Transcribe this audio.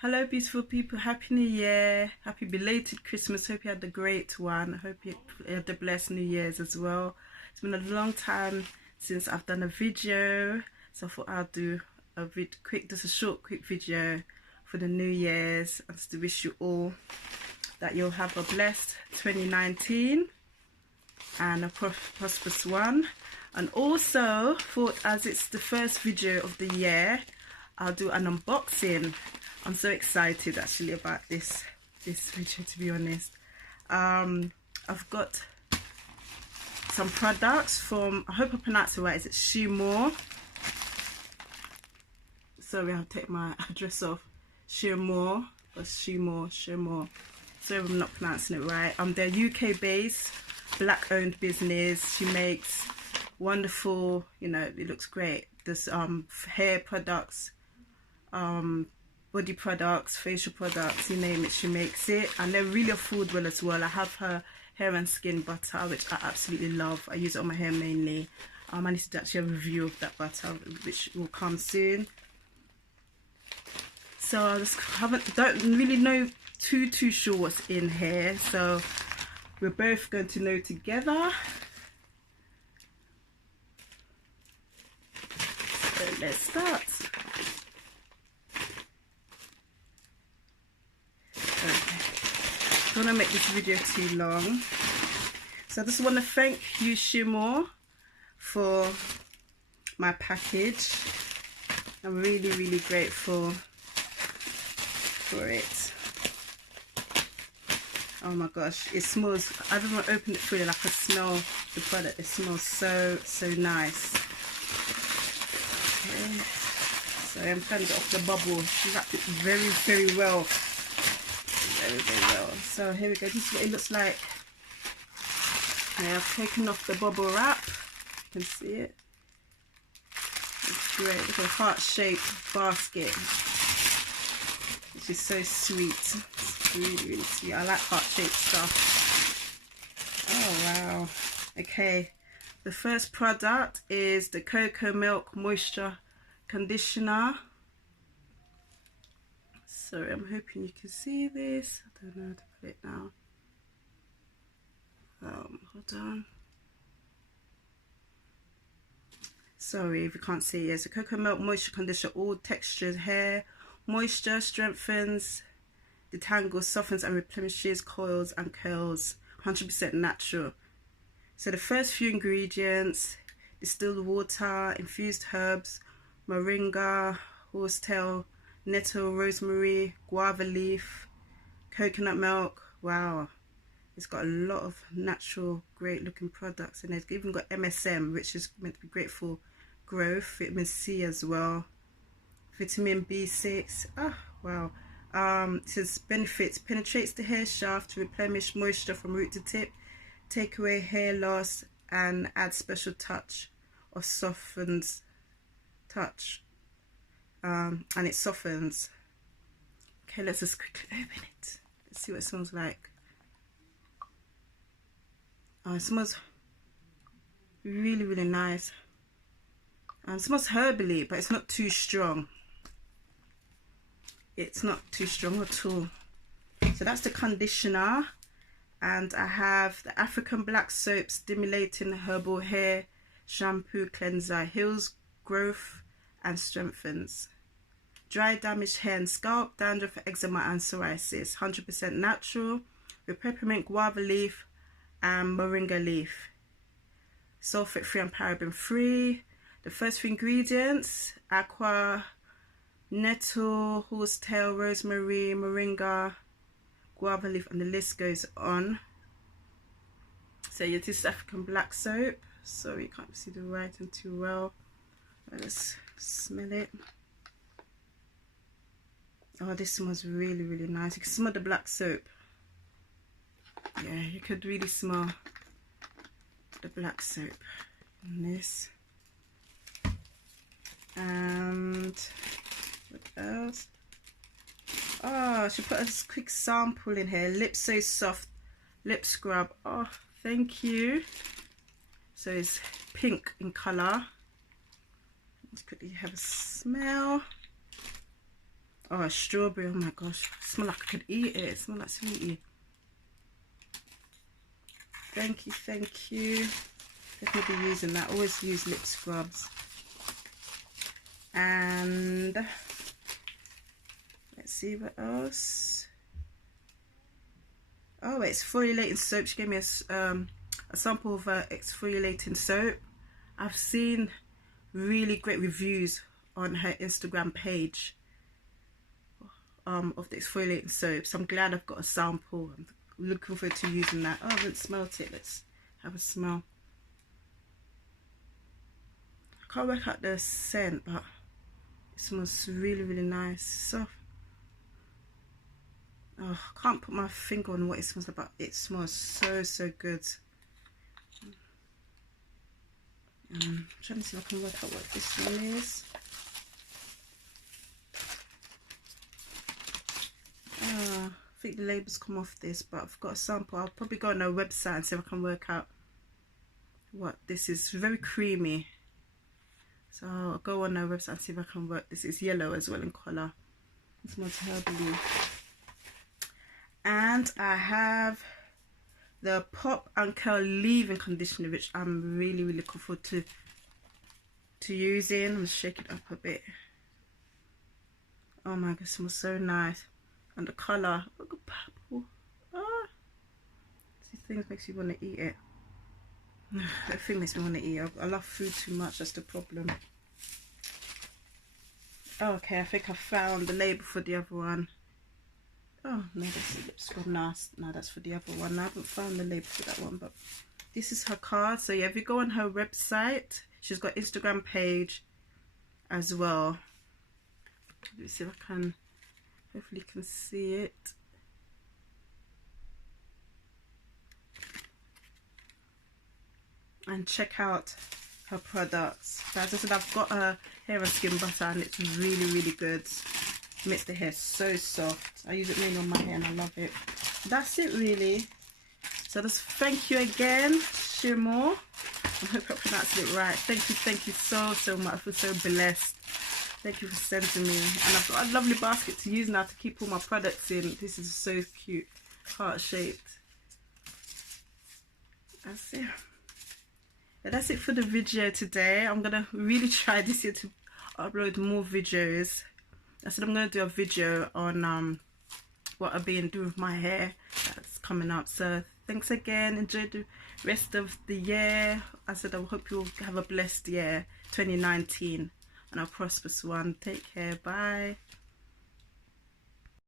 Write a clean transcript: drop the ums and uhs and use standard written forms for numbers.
Hello beautiful people, happy new year, happy belated Christmas. Hope you had a great one. I hope you had a blessed new year's as well. It's been a long time since I've done a video, so I thought I'll do a quick video for the new year's, and to wish you all that you'll have a blessed 2019 and a prosperous one. And also thought, as it's the first video of the year, I'll do an unboxing. I'm so excited actually about this video, to be honest. I've got some products from, I hope I pronounced it right, is it Shemoo're? Sorry, I'll take my address off. Shemoo're, or Shemoo're. Sorry if I'm not pronouncing it right. They're UK based, black owned business. She makes wonderful, you know, it looks great. There's hair products, body products, facial products, you name it, she makes it, and they're really affordable as well. I have her hair and skin butter, which I absolutely love. I use it on my hair mainly. I need to do actually a review of that butter, which will come soon. So I just don't really know too sure what's in here, so we're both going to know together. So let's start. I don't want to make this video too long, so I just want to thank you, Shemoo're, for my package. I'm really grateful for it. Oh my gosh, it smells, I've even opened it fully, like I smell the product. It smells so nice. Okay, so I'm trying to get off the bubble. She wrapped it very well. Very well. So here we go. This is what it looks like. Okay, I've taken off the bubble wrap. You can see it. It's great. Look at a heart-shaped basket, which is so sweet. It's really sweet. I like heart-shaped stuff. Oh wow. Okay, the first product is the Cocoa Milk Moisture Conditioner. Sorry, I'm hoping you can see this. I don't know how to put it now. Hold on. Sorry if you can't see it. Yes, a Cocoa Milk Moisture Conditioner, all textured hair. Moisture strengthens, detangles, softens and replenishes coils and curls. 100% natural. So the first few ingredients: distilled water, infused herbs, moringa, horsetail, nettle, rosemary, guava leaf, coconut milk. Wow, it's got a lot of natural great looking products, and it's even got MSM, which is meant to be great for growth, vitamin C as well, vitamin B6. Wow. It says benefits: penetrates the hair shaft to replenish moisture from root to tip, take away hair loss, and add special touch or softens touch. And it softens. Okay, let's just quickly open it. Let's see what it smells like. Oh, it smells really nice. And it smells herbally, but it's not too strong. It's not too strong at all. So that's the conditioner. And I have the African Black Soap Stimulating Herbal Hair Shampoo Cleanser. Heals growth and strengthens. Dry, damaged hair and scalp, dandruff, eczema and psoriasis. 100% natural, with peppermint, guava leaf and moringa leaf. Sulfate free and paraben free. The first three ingredients: aqua, nettle, horsetail, rosemary, moringa, guava leaf, and the list goes on. So yeah, this is African Black Soap. Sorry, you can't see the writing too well. Let's smell it. Oh, this smells really nice. You can smell the black soap. Yeah, you could really smell the black soap in this. And what else? Oh, she put a quick sample in here. Lips So Soft lip scrub. Oh, thank you. So it's pink in color. Let's quickly have a smell. Oh, a strawberry. Oh my gosh. It smells like I could eat it. It smells like sweetie. Thank you, thank you. Definitely be using that. Always use lip scrubs. And let's see what else. Oh, exfoliating soap. She gave me a sample of exfoliating soap. I've seen really great reviews on her Instagram page of the exfoliating soap, so I'm glad I've got a sample. I'm looking forward to using that. Oh, I haven't smelled it. Let's have a smell. I can't work out the scent, but it smells really, really nice. Soft. Oh, I can't put my finger on what it smells like, but it smells so good. I'm trying to see if I can work out what this one is. I think the labels come off this, but I've got a sample. I'll probably go on their website and see if I can work out what this is. Very creamy, so I'll go on their website and see if I can work this. It's yellow as well in colour. It smells herbally. And I have the Pop and Curl leave-in conditioner, which I'm really looking forward to using. I'm gonna shake it up a bit. Oh my god, it smells so nice. And the colour, look at purple. Ah, these things makes you want to eat it. That thing makes me want to eat it. I love food too much, that's the problem. Oh, okay, I think I found the label for the other one. Oh no, that's the lip scrub. No, that's for the other one. I haven't found the label for that one, but this is her card. So yeah, if you go on her website, she's got Instagram page as well. Let me see if I can. Hopefully you can see it. And check out her products. So as I said, I've got a hair and skin butter, and it's really good. It makes the hair so soft. I use it mainly on my hair and I love it. That's it really. So just thank you again, Shemoo're. I hope I pronounced it right. Thank you so much. I feel so blessed. Thank you for sending me. And I've got a lovely basket to use now to keep all my products in. This is so cute. Heart shaped. That's it. But that's it for the video today. I'm going to really try this year to upload more videos. I said I'm going to do a video on what I've been doing with my hair. That's coming up. So thanks again. Enjoy the rest of the year. I said I hope you'll have a blessed year, 2019. And a prosperous one. Take care. Bye.